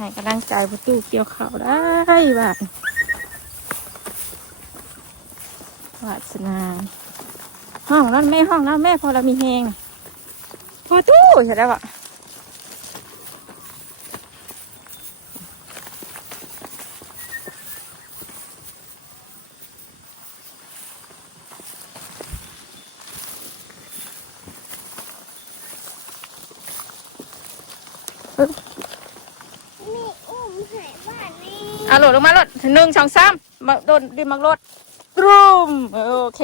ให้กำลังใจประตูเกี่ยวข่าวได้บ้านวาสนาห้องนั้นแม่ห้องนั้นแม่พอเรามีแหงพอตู้ใช่แล้วอะเอ้ย มีอุ้มหายบ้านนี่ เอาโหลดล งมาโหลดหนึ่งสองสามมาโดนดินมักรถตรุมโอเค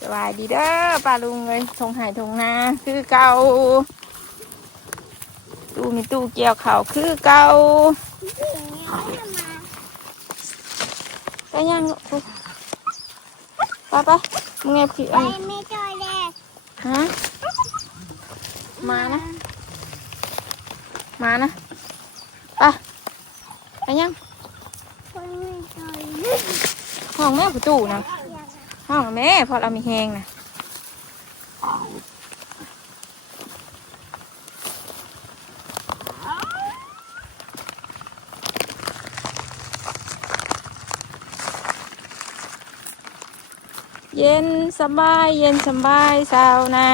สบายดีเด้อป้าลุงเลยทงหายทงนาคือเก่าตู้มีตู้เกี่ยวเข่าวคือเก่าถึงยังไม่มาไปยังลูกไปไปมึงไงพี่ไปเอ้ยไม่จอยแดกฮะมานะ มานะไป ไปยังคนไม่จอยห้องแม่ประตูนะห้องแม่พอเรามีแหงนะเย็นสบายเย็นสบายสาวนา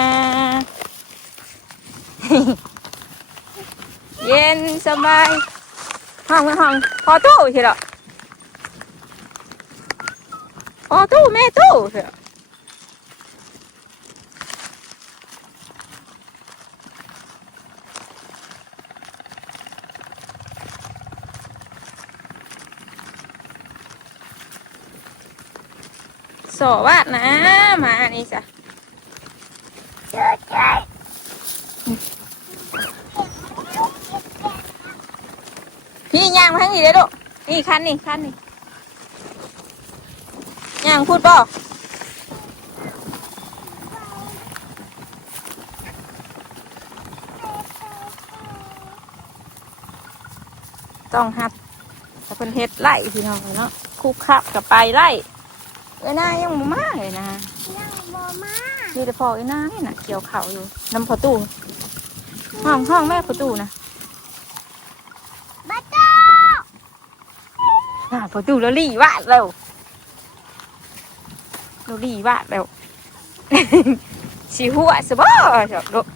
เย็นสบาย ห้องแม่ห้องพอตู้ใช่หรอพอตู้แม่ตู้ใช่หรอสอวาดนะมานี่จ้ะ จอยจอย พี่ย่างมาทางนี้เลยลูกนี่คันนี่คันนี่ย่างพูดบ่ต้องหัดถ้าเป็นเฮ็ดไล่พี่น้องเนาะคุกคับกับไปไล่เอ้ยหน้ายังบ่มาเลยนะนั่งบอมานี่แต่พอไอ้หน้านี่นะเกี่ยวเข่าอยู่น้ำพอตู้ห้องห้องแม่พอตู้นะ บัตโต้ อ่าพอตู้แล้วรีวาดแล้วเรารีวาดแล้วสีหัวสบอจบลูก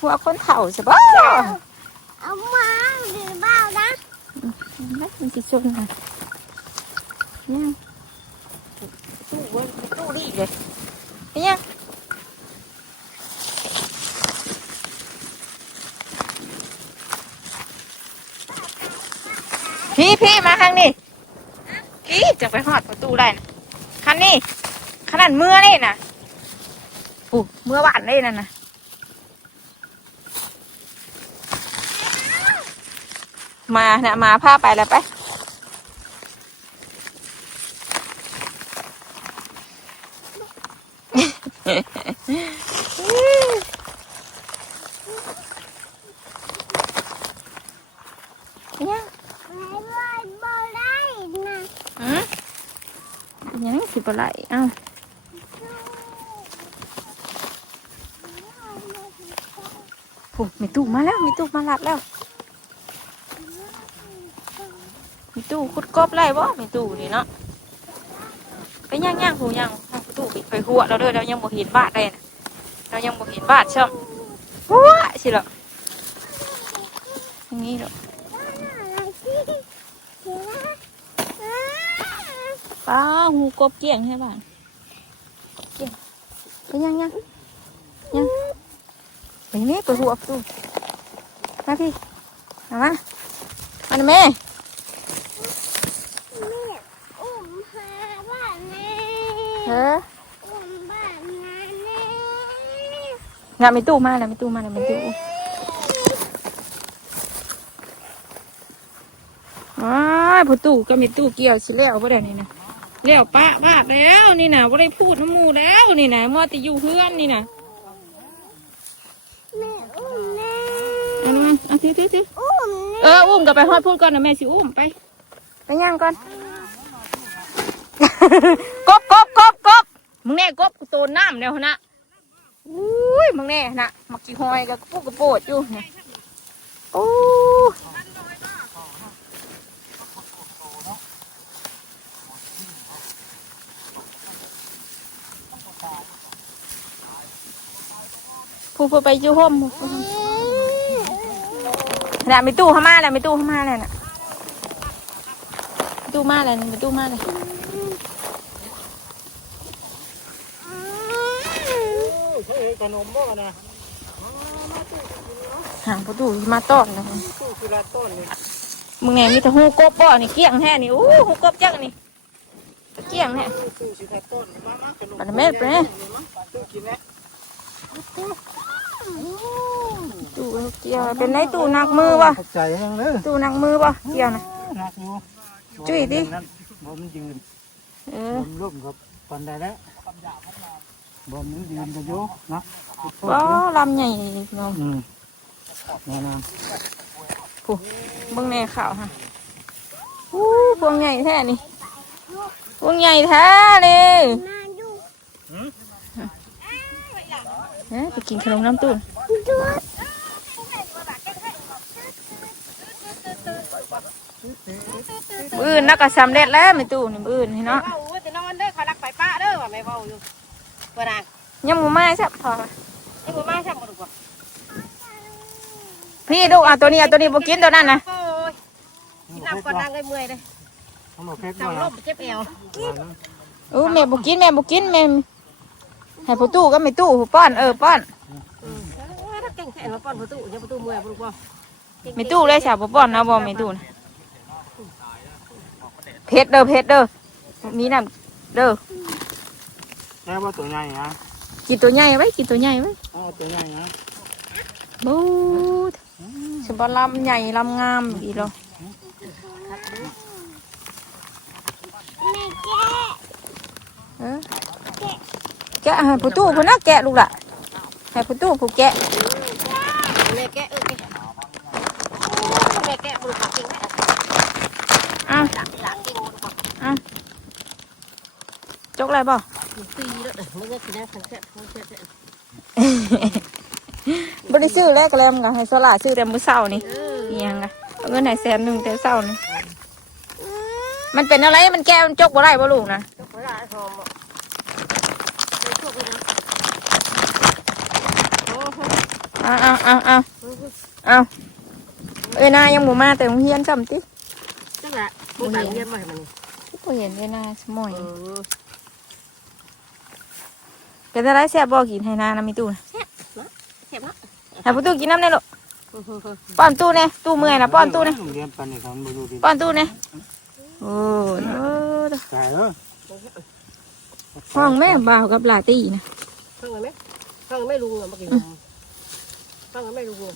หัวคนเถ่าสบอเอามาหรือเปล่านะนักมันจะชนนะเนี่ยตู้เว้ยตู้รีเลยเนี่ยพี่พี่มาทางนี้กี้ จะไปหอดประตูได้นะคันนี้ขนาดเมื่อนี่นะปุ๊เมื่อวานเลยนั่นนะมานะมาพาไปแล้วไปเนี่ย ไม่ว่าบอได้นะ อืมยังสิ บอะไรอ้าวโอ้มีตู้มาแล้วมีตู้มาลัดแล้วมีตู้คุดกบไล่บ่มีตู้นี่เนาะไปย่างย่างหูย่างตูไปไปหัวเราเด้อเรายังบ่เห็นบาดเลยนะเรายังบ่เห็นบาดช่ำหัวสิหรออย่างนี้หรอ อะไรสิเดี๋ยวนะอ่า ป้า หูกบเกี่ยงใช่ป่ะเกี่ยงไปย่างย่างย่างไปแม่ไปหัวประตูมาพี่มามามาแม่แม่อุ้มหาบ้านแม่เอออุ้มบ้านงานแม่งานมีตู้มาแล้วมีตู้มาแล้วมีตู้ว้ายพอตู้ก็มีตู้เกี่ยวสิแล้วบ่ได้นี่นะ แล้วป้าบาดแล้วนี่นะบ่ได้พูดน้ำหมูแล้วนี่นะมัวแต่อยู่เพื่อนนี่นะแม่อุ้มแม่เอันนั้นเอาถือถือถืออุ้มเอออุ้มกับไปฮอดพูดก่อนนะแม่สิอุ้มไปไปย่างก่อนกบกบกบกบมึงแน่กบกูโตนน้ำแล้วนะอุ้ยมึงแน่นะมักกี่หอยกับพวกกระโปดอยู่เนี่ยโอ้ ผู้ผู้ไปอยู่ห้มน่ะมีตู้เข้ามาแล้วมีตู้เข้ามาแล้วน่ะมีตู้มาแล้วนี่มีตู้มาเลยเฮ้ยขนมบ่นะหางประตูมาต้อนนะตู้คือลาต้นนี่มึงไงมีแต่หูกบบ่นี่เกี้ยงแท้นี่อู้หูกบจังนี่ตะเกี้ยงแท้ตู้สิลาต้นมามาขนมปันเม็ดไปเนี่ย ตู้กินแล้วตู้เกี่ยวเป็นไรตู้หนักมือบ่ขอบใจยังเลยตู้หนักมือบ่เกี่ยวนะหนักอยู่จุ้ยดิบ่มันยืนเอบ่อมันร่มครับปันได้แล้วบ่มันยืนกันอยู่นะบ่ลำใหญ่น้องอืมแน่นอนผู้เบิ่งแน่ข่าวฮะอู้พวงใหญ่แท้นี่พวงใหญ่แท้เลยมาดู เอ๊ะไปกินขนมน้ำตู้ดูมืออื่นนักก็สำเร็จแล้วไม่ตู้นี่มืออื่นให้เนาะเว้าว่าจะนอนเด้อเขารักไปป้าเด้อว่าไม่เว้าอยู่บ่นางยังหมูไม้ซับพอไอ้บ่มาช่างบ่ถูกบ่พี่ดูเอาตัวนี้เอาตัวนี้บ่กินตัวนั้นนะโอ้ยกินน้ำก่อนนางเลยเมื่อยเลยเอามาเพชรเจ้ามาลมเจ็บเอวโอ้แม่บ่กินแม่บ่กินแม่ ให้ผู้ตู้ก็ไม่ตู้ผู้ป้อนเออป้อนอืมเออถ้าเก่งแค่มาป้อนประตูอย่าประตูเมื่อยบ่ถูกบ่ไม่ตู้เลยสาวบ่ป้อนนะบ่ไม่ตู้นะเผ็ดเด้อเผ็ดเด้อมีน้ำเด้อแค่ว่าตัวใหญ่ฮะกินตัวใหญ่ไว้กินตัวใหญ่ไว้อ๋อตัวใหญ่ฮะบูดสมบัติลำใหญ่ลำงามดีเนาะแม่แกเออ แกะให้ผู้ตู้ผู้น่ะแกะลูกล่ะให้ผู้ตู้ผู้แกะแม่แกะเออแกะแม่แกะบ่ถูกเก่งแม่อ้าวหลังหลังเก่งบ่ถูกบ่จกอะไรบ่ตีแล้วเด้อมันก็สิได้คันแซ่บคันแซ่บบ่ได้ซื้อแล้วก็แล้วมันก็ให้โซล่าซื้อแต่มื้อเช้านี่เออเอียงล่ะเอาเงินให้แสนหนึงแต่เช้านี่มันเป็นอะไรมันแก้มันจกบ่ได้บ่ลูกนะจบเวลาพอบ่ไปพวกเลยนะโอ้โห เอาเอาเอาเอาเอาเอ้ยนายังหมูมาแต่โรงเรียนจำติจังละบ่สั่งเรียนมาให้มันก็เห็นเอ้ยนาสมอยเออเป็นอะไรแซ่บบ่กินให้นานะมีตู้นะเข็มเนาะให้ประตูกินน้ำแน่ลูกเออเออเออป้อนตู้แน่ตู้เมื่อยนะป้อนตู้แน่เรียนปันนี่ครับบ่รู้ดิป้อนตู้แน่โอ้โหตายเด้อห้องแม่บ่าวกับลาตี้นะฟังกันไหมฟังกันไม่รู้อะเมื่อกี้ ฟังกันไม่รู้อะ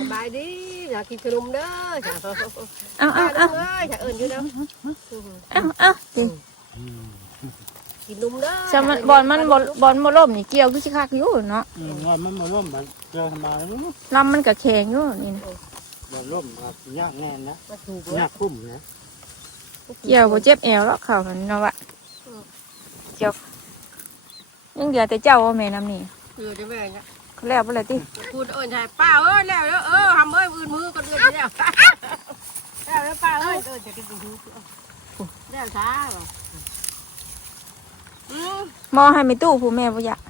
สบายดีอยากกินขนมเด้อจ้ะเอาเอาเอาเอาเอ้ยจ้ะเอิญอยู่แล้วเอาเอาดิกินนมเด้อสมันบอลมันบอลบอลบ่ล่มนี่เกี่ยวคือสิคักอยู่เนาะอืมว่ามันมาร่วมบัดเจอมาแล้วเนาะลำมันก็แข็งอยู่นี่นะบ่ร่วมครับยากแน่นะมาถูกยากคุ้มนะเกี่ยวบ่เจ็บแอวแล้วเข่าหันเนาะวะเกี่ยวยังเดือแต่เจ้าว่าแม่น้ำนี่ อยู่จะแม่เนี่ยเขาแล้วบ่เลยติพูดเอิญชายป้าเอ้ยแล้วแล้วเออทำเอ้ยอื่นมือก็เดือนแล้วแล้วแล้วป้าเอ้ยเออจะกินหูแล้วช้าบ่อืมมอให้ไม่ตู้ผู้แม่บ่อยาก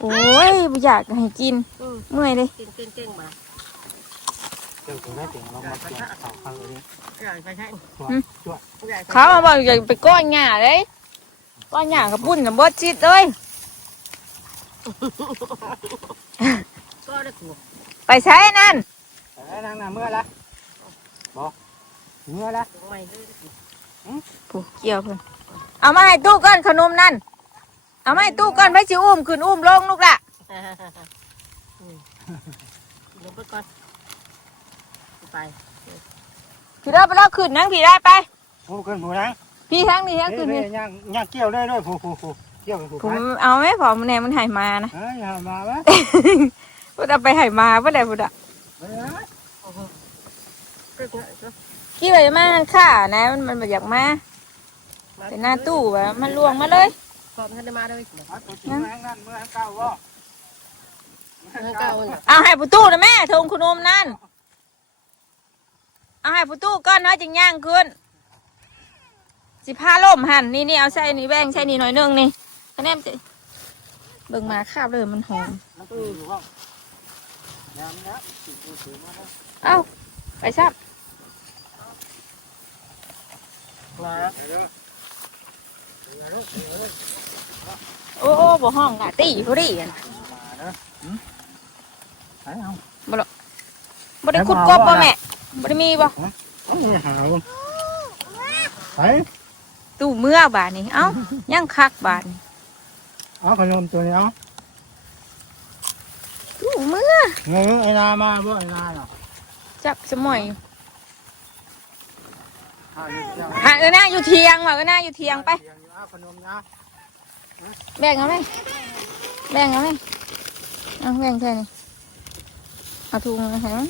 โอ้ยบ่อยากให้กินอืมเมื่อยเลยเก่งเก่งเก่งมาเจ้าตัวนั้นเก่งเรามาเก่งข่าวข้างเลยใหญ่ไปใช่ชั่วชั่วใหญ่เขามาบอกอย่าไปก้อนหญ้าเลยก้อนหญ้ากับปุ้นกับบดชิดเลย ก็ได้ขู่ไปใช้นั่นแต่นางน่ะเมื่อละบอกเมื่อละไม่เลยผู้เกี่ยวเพิ่นเอามาให้ตู้ก้อนขนมนั่น เอามาให้ตู้ก้อนไปสิอุ้มขึ้นอุ้มลงลูกละลงไปก่อนไปพี่ได้ไปแล้วขึ้นนั่งพี่ได้ไปผู้ขึ้นผู้นังพี่ทั้งนี้ทั้งเฮ้ขึ้ยนเฮ้นี่ยย่างย่างเกี่ยวได้ด้วยผู้ผู้ผู้เกี่ยวกับผู้ผไปมเอาไหมพอมันแน่มันใหายมานะ เฮ้ยอย่ามาวะพุดเอาไปใหายมาเพื่ออะไรพุดอะเฮ้ยนะกี่ใบมาหันข่านะ มันมันแบบอยากมาแต่หน้าตู้วะมันลวงมาเลยขอบท่านได้มาเลยเอาตัวจริงมาข้างนั่นเมื่อข้างเก่าวะเก่าน่ะเอาให้ประตูนะแม่ทงคุณนมนั่นเอาให้ประตูก้อนน้อยจึงย่างขึ้นสิผ้าล่มหันนี่นี่เอาใส่นี่แบ่งใส่นี่หน่อยหนึงนี่ คะแนนจะเบิ่งมาคาบเลยมันหอมมันตื่นอยู่ว่ยามนะตื่นตื่นมาแล้วเอ้า ไปซับมาโอ้โอ้บ่ห้องกะตีเขาดิอะนะมาเนาะไปเอาบ่ได้ขุดกบบ่แม่บ่ได้มีบ่เอาไปหาบ่ไปตู้เมื่อบาดนี้เอ้ายังคักบาดนี้ เอาขนมตัวนี้เอาตู้เมื่อเงยไอ้นามาบ่ไอ้นาเนาะจับสมอยหาอยู่เที่ยงหาเออหน้าอยู่เทียงว่ะเออหน้าอยู่เทียงไป เอาขนมนะแบ่งเอาไหมแบ่งเอาไหมเอาแบ่งใช่นี่เอาถุงมาให้มัน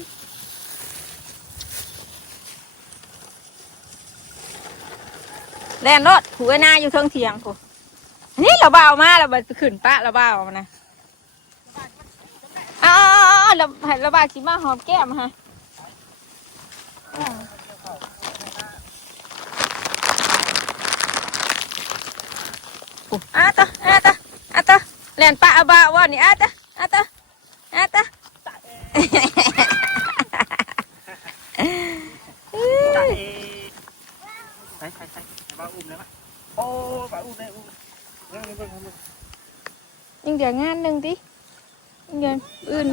แล่นรถผูไอ้หน้าอยู่เทิงเทียงผูนี่ เราเบามาเราไปขึ้นปะเราเบามานะอ๋อเราเราบาชิมาหอมแก้มฮะอาตะอาตะอาตะแล่นปะอาบาวว่านี่อาตะอาตะอาตะไปไปไปมาอุ้มเลยมั้ยโอ้ไปอุ้มได้อุ้ม เบิ่งเบิ่งเบิ่งยังเดี๋ยวงานหนึ่งดิยังเดี๋ยวอื่น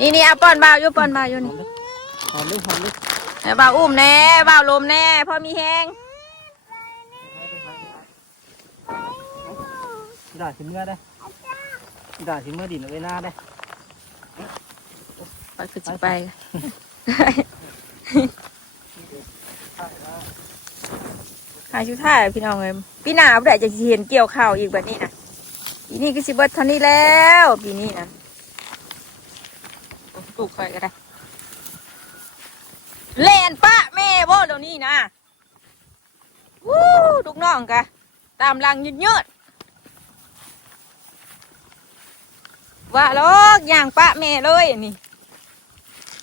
นี่นี่เอาปอนบ่าวอยู่ปอนบ่าวอยู่นี่หอมเลยหอมเลยเอาบ่าวอุ้มแน่บ่าวลมแน่พอมีแห้งด่าสิเมื่อได้ด่าสิเมื่อดินเอาไว้หน้าได้ไปคือสิไป หาชุดท่าพี่น้องเลยพี่หนาบ่ได้จะเห็นเกี่ยวข้าวอีกแบบนี้นะปีนี้ก็สิเบิดเท่านี้แล้วปีนี้นะปลูกค่อยก็ได้เล่นปะแม่บ่เดี๋ยวนี้นะวู้ลูกน้องกะตามลังยืดยืดว่าลอกอย่างปะแม่เลยนี่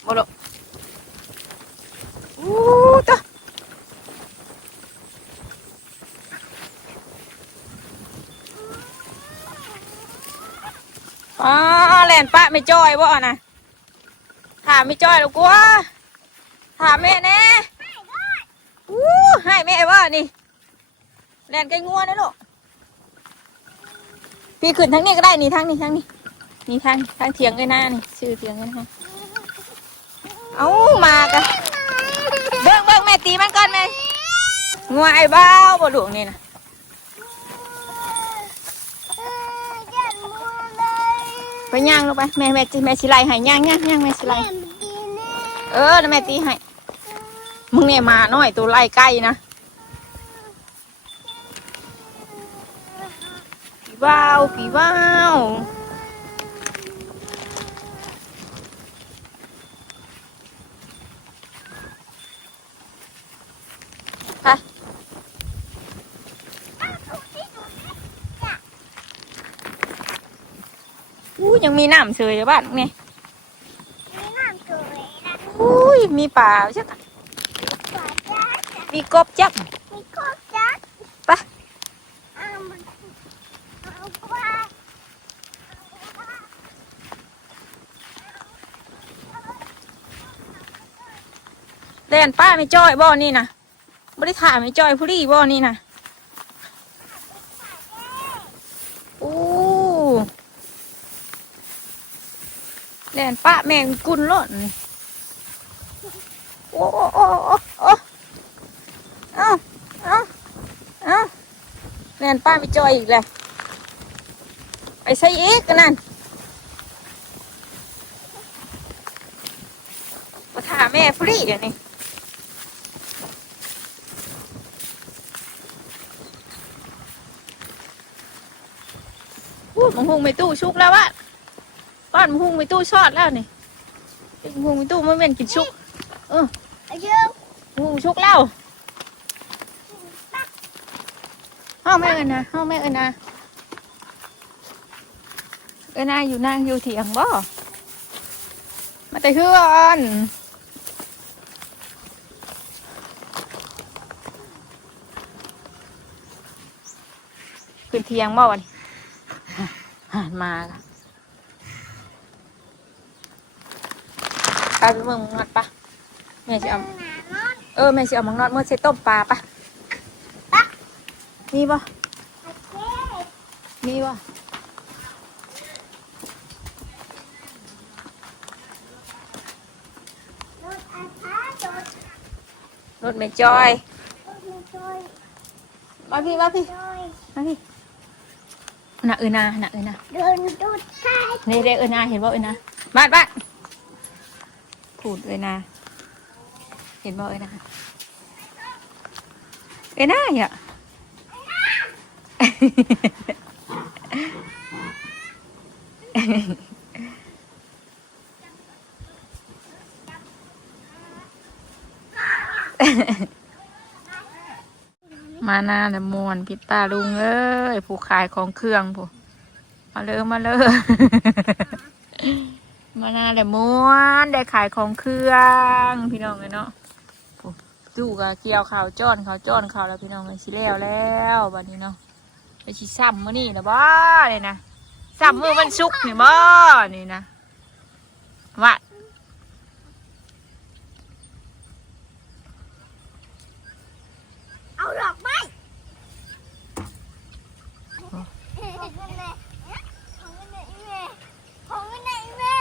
บ่หรอกอู้ตะ อ๋อแลนปะไม่จ้อยบ่นะถามไม่จ้อยหรอกกัวถามแม่แน่อู้ให้แม่ว่านี่แลนไก่งัวนะลูกพี่ขึ้นทั้งนี้ก็ได้นี่ทั้งนี้ทั้งนี้นี่ทั้งทั้งเถียงเลยหน้านี่ชื่อเถียงเลยนะเอามากะเบิ้งเบิ้งแม่ตีมันก่อนแม่งัวไอ้บ้าวบ่หลวงนี่นะ ยันมือเลย ไปย่างลงไปแม่แม่แม่สิไลให้ย่างย่างย่างแม่สิไลแม่กินเนี่ยเออแล้วแม่ตีให้มึงเนี่ยมาหน่อยตัวไล่ใกล้นะผีบ้าวผีบ้าว อู้ยังมีน้ำเฉยอยู่บ้านนี่มีน้ำตัวเองนะอุ้ยมีป่าใช่ไหมปลาจ้ามีกบจับมีกบจ้าไปเอามันเอาปลาแดนป้าไม่จ้อยบ่อนี่นะบริถามไม่จ้อยผู้ดีบ่อนี่นะอู้ แดนป้าแมงกุนลดนี่โอ้โอ้โอ้โอ้โอ้เอาเอาเอาแดนป้าไม่จ้อยอีกแล้วไปใส่อีกกันนั่นมาถามแม่ผู้ดีเดี๋ยวนี้พูดมังหุงไปตู้ชุกแล้ววะ ป้อนมังหุงไปตู้ชอดแล้วนี่มังหุงไปตู้ไม่เป็นกินชุก เอาเยอะมังหุงชุกแล้วห้องแม่เอินนะห้องแม่เอินนะอ้ยนายอยู่นางอยู่เถียงบ่มาแต่เฮือนขึ้นเทียงบ่วันนี้หันมาค่ะ ไปไปเมืองมังนอดปะแม่จะเอาเออแม่สิเอามังนอดเมื่อเชต้มปลาปะมีบ่มีบ่รถอาพาจอดรถแม่จอยรถมีจอยมาพี่มาพี่จอยมาพี่น่ะเออนาน่ะเออนาเดินดูดใต้เด้เด้เออนาเห็นบ่เออนาบ้านบ้าน พูดเออนาเห็นบ่เออนาเออนาเนี่ยมาหน้าแต่มวนพิตาลุงเอ้ย ผู้ขายของเครื่องผู้มาเลยมาเลย มาหน้าแต่มวนได้ขายของเครื่องพี่น้องเลยเนาะจู่กับเกี่ยวข่าวจ้อนข่าวจ้อนข่าวแล้วพี่น้องเลยสิแล้วแล้วบัดนี้เนาะไปชิซ้ำมื้อนี่ละบ้าเลยนะซ้ำมื่อมันสุกร์นี่บ้านี่นะว่าเอาดอกไม้ของเงินแม่ของเงินแม่อีแม่ของเงินแม่อีแม่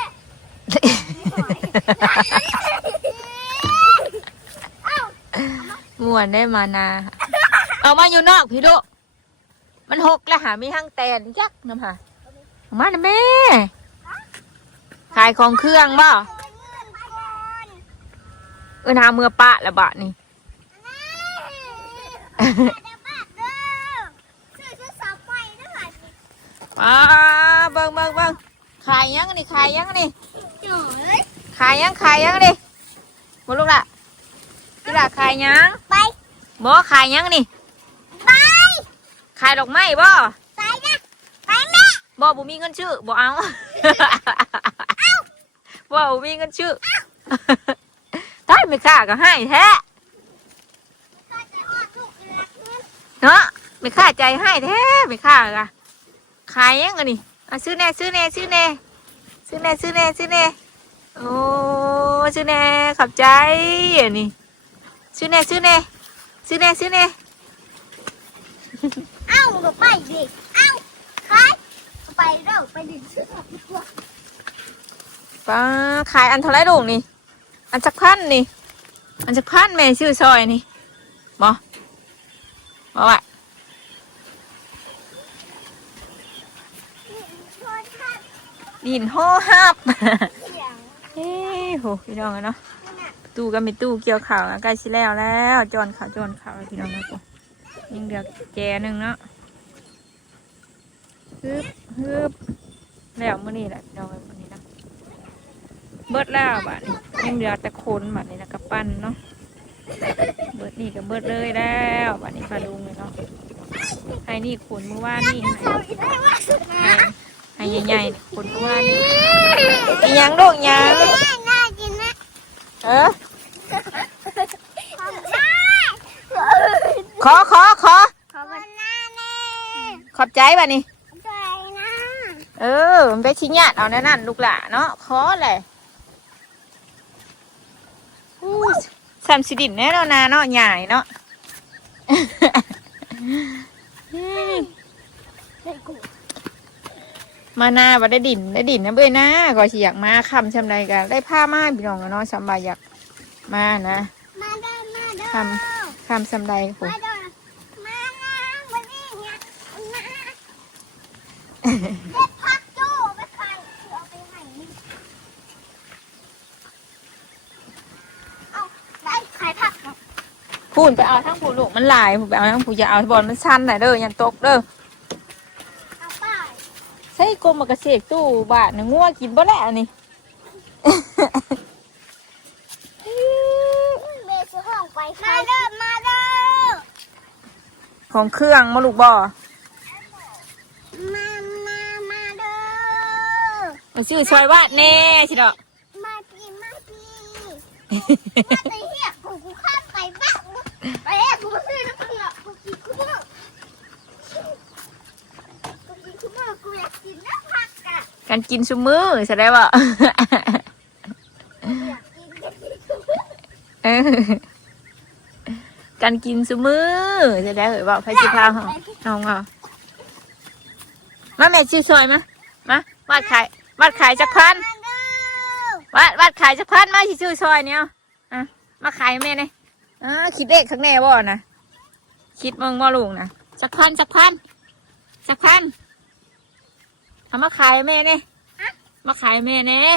เอ้า ม่วนได้มานา เอามาอยู่นอกพี่ดุมันหกแล้วหามีห้างแตนจักน้ำหาเอามานะแม่ ขายของเครื่องบ่เงินก่อนเอนาเมื่อปะละบะนี่เดี๋ยวบ้าเด้อซื้อชุดสาวไฟด้วยค่ะอ่าเบิ่งเบิ่งเบิ่งขายยังนนี่ขายยังนนี่ ขายยังขายยังอันนี่บ่ลูกละพี่ละขายยังไปบ่ขายยังอันนี่ไปขายดอกไม้บ่ไปนะไปแม่บ่บ่มีเงินชื่อบ่เอาบ่บ่มีเงินชื่อตายไม่ค่าก็ให้แท้ก็จะอดลูกเรือขึ้นเนาะไม่ค่าใจให้แท้ไม่ค่ากะขายยังอันนี่อะซื้อแน่ซื้อแน่ซื้อแน่ซื้อแน่ซื้อแน่ซื้อแน่ โอ้ซื้อแน่ขอบใจอันนี้ซื้อแน่ซื้อแน่ซื้อแน่ซื้อแน่เอ้าเราไปดิเอ้าไปไปเราไปดิซื้อของดีกว่าป้าขายอันเท่าไรลูกนี่ อันจักพันนี่ อันจักพันแม่ชื่อซอยนี่บอบอกว่าชนท่านดินห่อฮับ เฮ้โหพี่น้องเนาะนั่นน่ะตู้ก็มีตู้เกี่ยวข่าวใกล้สิแล้วแล้วจอนข่าวจอนข่าวพี่น้องนะกูยังเดือกแจหนึ่งเนาะฮึบฮึบแล้วมื้อนี้แหละพี่น้องเมื้อนี้นะเบิดแล้วบานี้ยังเหลือแต่คนบาดนี้นะกับปั้นเนาะเบิดนี่ก็เบิดเลยแล้วบาดนี้พาลุงเลยเนาะให้นี่ขนเมื่อวานนี่ให้ กได้ว่าสุดนะให้ให้ใหญ่ๆนี่ขนเมื่อวานนี่อีหยังลูกอีหยังน่ากินนะเออของได้ขอขอขอขอบคุณนะแม่ขอบใจบาดนี้ใจนะเออมันไปชิ้นญาติเอาแน่นั่นลูกหล่ะเนาะขอเลยอู้สามสิดินแน่นอนนาเนาะใหญ่เนาะได้กู มาหน้าว่าได้ดินได้ดินนะเบ้ยนะก็สิอยากมาคำชำไรกันได้ผ้ามาพี่น้องกันเนาะสำบายอยากมานะมาเด้อมาเด้อคำคำสำไรผมมาเด้อมานะวันนี้เนี่ยมาเด็ดผักจู้ไปขายเอาไปไหนเอาได้ขายผักพูนไปเอาทั้งผู้ลูกมันหลายผู้ไปเอาทั้งผู้อย่าเอาบอลมันชันหน่อยเด้ออยันตกเด้อเอาไป ใส่กลมมากระเสกตู้บาทน่ะงัวกินบ่แล้วนี่เบสห้องไปมาเด้อมาเด้อของเครื่องมาลูกบ่มามามาเด้อเอาชื่อซอยว่าแน่สิดอกมาพี่มาพี่มาไปเหี้ยกูกูข้ามไปบ้างไปเอ้กูมาซื้อน้ำเกลือกูกินกูเมื่อกูกินกูเมื่อ กินน้ำผักกะกันกินซุมือใช่ได้บ่อยากกินอยากกินกูเมื่อเออกันกินซุมือใช่ได้เหรอบ่าไฟสิพาเหรอเอาเหรอมาแม่ชื่อซอยมามาวัดขายวัดขายจักพันมาดูวัดวัดขายจักพันมาสิชื่อซอยเนี่ยอะมาขายแม่เนี่ยอ่าคิดเลขข้างในบ่นะคิดมึงบ่ลุงนะจักพันจักพันจักพัน เอามาขายให้แม่เนี่ยมาขายให้แม่เนี่ย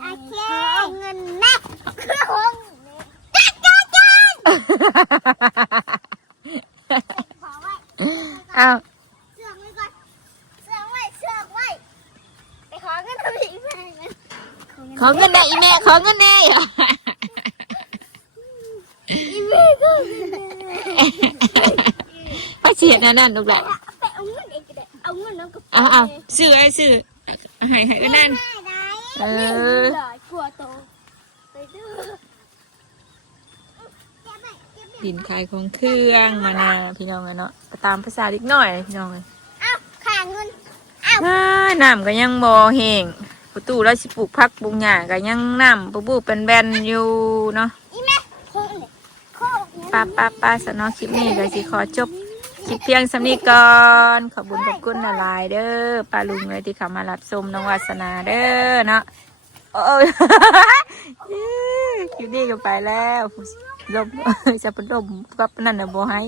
โอเคเงินแม่ของจัดจัดจัดขอไว้อ้าวเสือกไว้ก่อนเสือกไว้เสือกไว้ไปขอเงินทำอีกแม่เงินขอเงินแน่อีแม่ขอเงินแน่เหรออีแม่ก็เงินป้าเสียนั่นนั่นลูกแหละไปเอาเงิน เองก็ได้เอาเงินน้องก็เอาเอาซื้อไอ้ซื้อให้ให้ก็นั่นได้เออหลายกลัวโตไปดูจะไปจะไปดินขายของเครื่องมานาพี่น้องอะเนาะก็ตามภาษาเล็กน้อยพี่น้องเลยเอาขาเงินอ่าน้ำก็ยังบ่แห้งประตูเราสิปลูกพักปลูกหญ้าก็ยังน้ำปูปูเป็นแบนอยู่เนาะอีแม่โค้งเลยโค้งเนี่ยป้าป้าป้าสนอคลิปนี้ก็สิขอจบ คลิปเพียงสำนีก่อนขอบคุญขอบคุณหลายเด้อป้าลุงเลยที่เขามารับชมน้องวาสนาเด้อเนาะโอ้ยคิวดี้ก็ไปแล้วลมจะเป็นลมกับนั่นน่ะบ่ให้